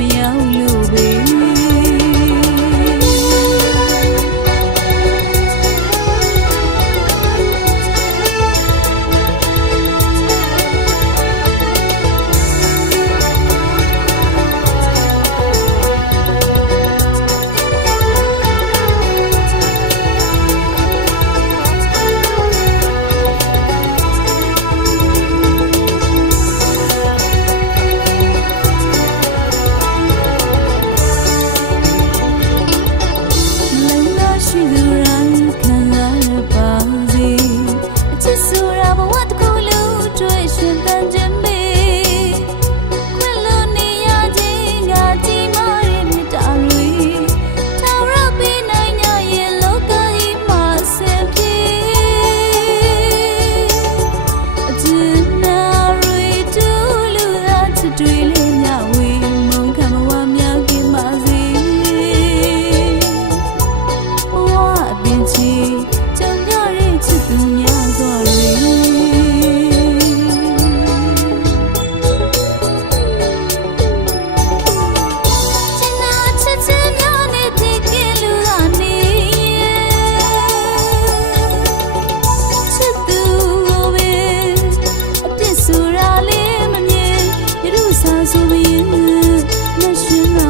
yavrum soruyu başına